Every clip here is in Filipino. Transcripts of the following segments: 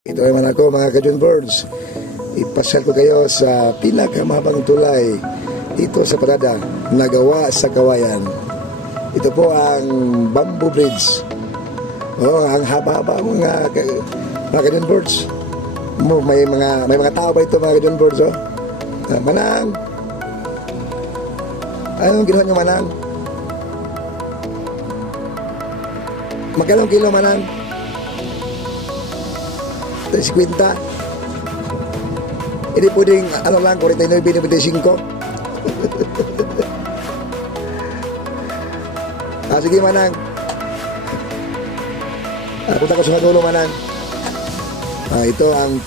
Ito naman ako mga ka-June Birds. Ipasyal ko kayo sa pinakamahabang tulay dito sa parada nagawa sa Kawayan. Ito po ang Bamboo Bridge. Oh, ang haba-haba mga ka-June Birds. May mga tao pa ito mga ka-June Birds. Oh. Manang, anong ginawa nyo Manang? Magkano kilo Manang? 50. Hindi pwedeng, ano lang, 49.95. Sige, Manang. Punta ko sa dulo, Manang. Ito ang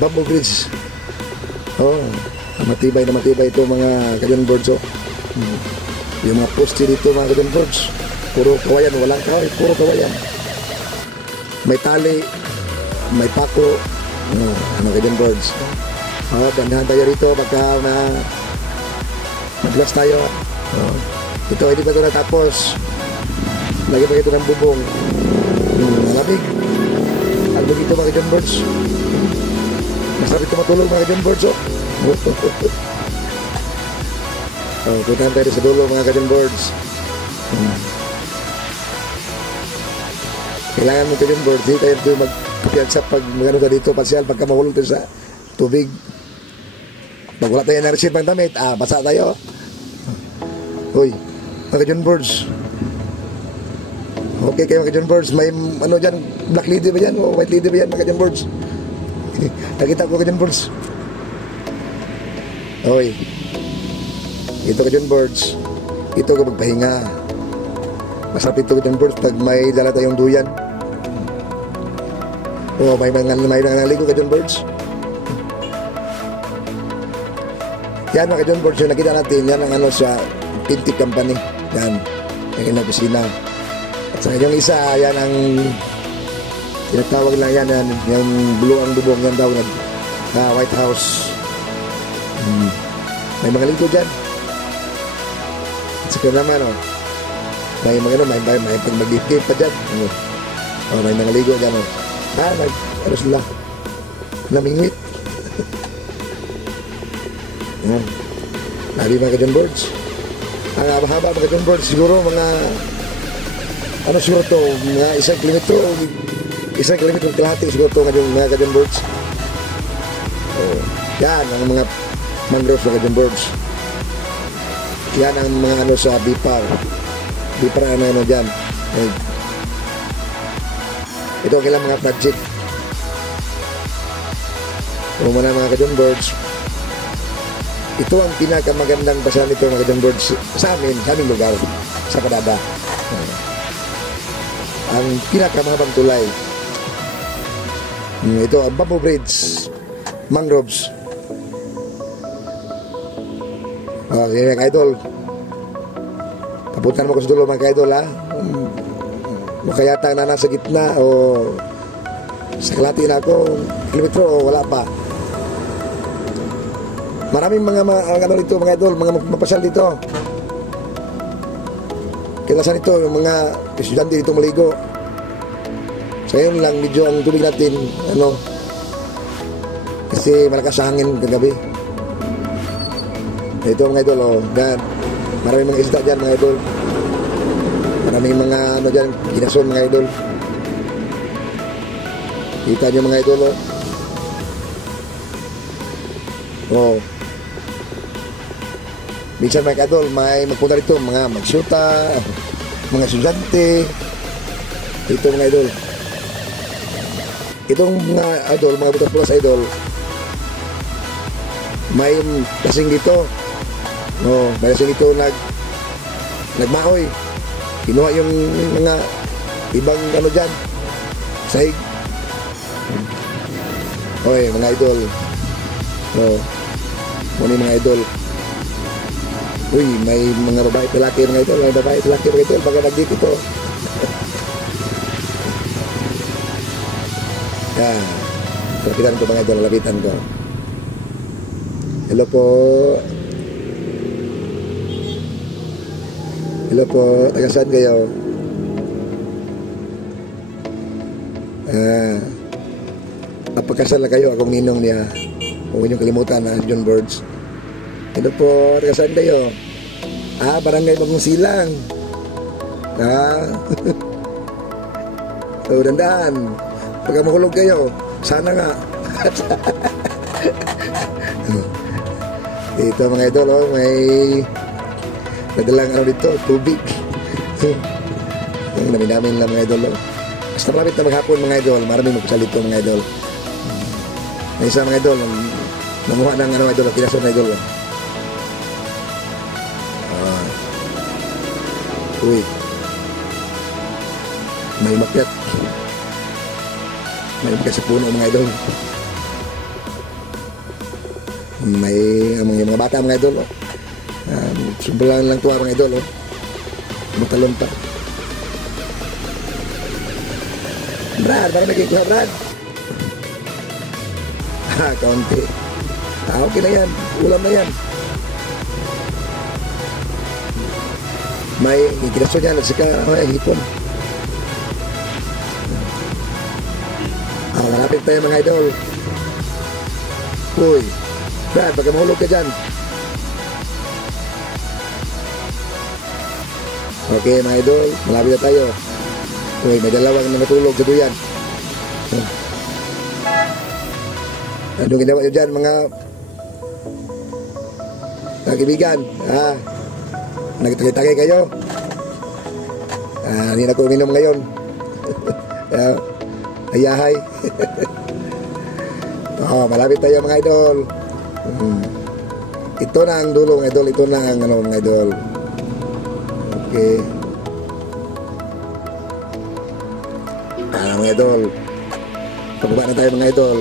Bamboo Bridge. Oh, matibay na matibay ito, mga ka-June Birds. Oh. Yung mga poste dito, mga ka-June Birds. Puro kawayan, walang kawayan, puro kawayan. May tali, may pako, ano ka-June Birds. Bandahan tayo rito pagka mag-glass tayo. Ito, hindi pa ito natapos. Lagi pa ito ng bubong. Malamig. Albo dito mga ka-June Birds. Masarap ito matulog mga ka-June Birds. Puntahan tayo sa dulo mga ka-June Birds. Kailangan mo ka-June Birds. Hindi tayo ito magpiyansa pag magano ka dito pasyal pagka mahulog tayo sa tubig. Pag wala tayo na-receive ng damit, basa tayo. Uy, mga ka-June Birds. Okay kayo mga ka-June Birds. May ano dyan, black lady ba yan? O white lady ba yan mga ka-June Birds? Nakita ko ka-June Birds. Uy, ito ka-June Birds. Ito kapag pahinga. Masarap ito ka-June Birds pag may dala tayong duyan. May nanganaligo ka-June Birds. Yan mga ka-June Birds, yung nakita natin, yan ang ano sa Pintik Company. Yan, yung opisina. At sa yung isa, yan ang tinatawag lang yan, yung buluang bubong, yan daw, White House. May mga ligo dyan. At saka naman, may pag mag-dip pa dyan. May mga ligo dyan, ano sila? Namingwit. Nabi mga ka-June Birds. Ang haba mga ka-June Birds, siguro mga ano siguro to, mga 1 kilometro kalahati siguro to mga ka-June Birds. Yan ang mga mangroves mga ka-June Birds. Yan ang mga ano sa Bipar ano dyan. Ito kailang mga project. Muna mga ka-June Birds. Ito ang pinakamagandang pasyalan nito mga ka-June Birds sa aming lugar, sa Padada. Ang pinakamahabang tulay. Ito ang Bamboo Bridge, mangroves. Okay mga ka-idol. Papunta naman ko sa dulo mga ka-idol ha. Makayata na nasa gitna o sa kalahati na ako kilometro o wala pa. Maraming mga ano dito mga idol, mga mapasyal dito. Kailasan ito yung mga estudyante dito maligo. So yun lang medyo ang tubig natin kasi malakas sa hangin kagabi. Ito mga idol maraming mga isda dyan mga idol. Maraming mga dyan, ginason mga idol. Kita nyo mga idol minsan mga idol, may magpunta rito mga magsyuta, mga estudyante. Ito mga idol. Itong mga idol, mga Butang Plus idol, may lasing dito. May lasing dito nagmaoy. Kinuha yung mga ibang ano dyan, sahig. Mga idol. Muna mga idol. Uy, may mga babae talaki mga idol. May babae talaki mga idol. Baka nagdito ito. Yan. Lapitan ko mga idol. Lapitan ko. Hello po. Hello po. Taga saan kayo? magpakasal na kayo, akong ninong niya. Huwag niyong kalimutan na John Birds. Ito po, kasan kayo? Barangay Bagong Silang. So, dandaan. Pagka mahulog kayo, sana nga. Ito mga idol, may nadalang dito, tubig. Ang namin lang mga idol. Basta malapit na maghapon mga idol, maraming magpasalito mga idol. May isa mga idol, namuha ng idol, kinason na idol. Uy, may makyat sa puno mga idol. May mga bata mga idol. Sumbalan lang tuwa mga idol. Matalon pa. Brad, parang nagkikuha Brad. Kaunti. Okay na yan, ulam na yan. May kinaso niya at saka hipon. Malapit tayo mga idol. Uy, Brad, baka mahulog ka dyan. Okay mga idol, malapit na tayo. Uy, may dalawang na natulog sa duyan. Anong ginawa nyo dyan mga kaibigan? Nagtagay-tagay kayo? Hindi na ko uminom ngayon. Ayahay. Malapit tayo mga idol. Ito na ang dulo mga idol. Ito na ang mga idol. Okay. Mga idol. Pababa na tayo mga idol.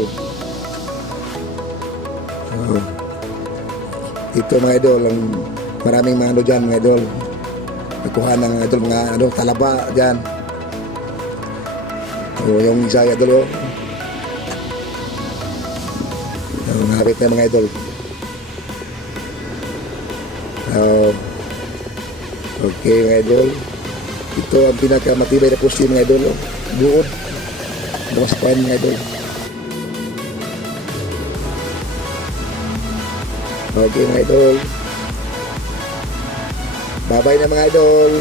Ito mga idol. Maraming mga dyan mga idol. Nakuha ng idol mga talaba dyan. Yung isa idol Nakapit na mga idol. Okay mga idol. Ito ang pinakamatibay na poste mga idol. Buod. Bawas pa mga idol. Okay mga idol. Bye bye na mga idol.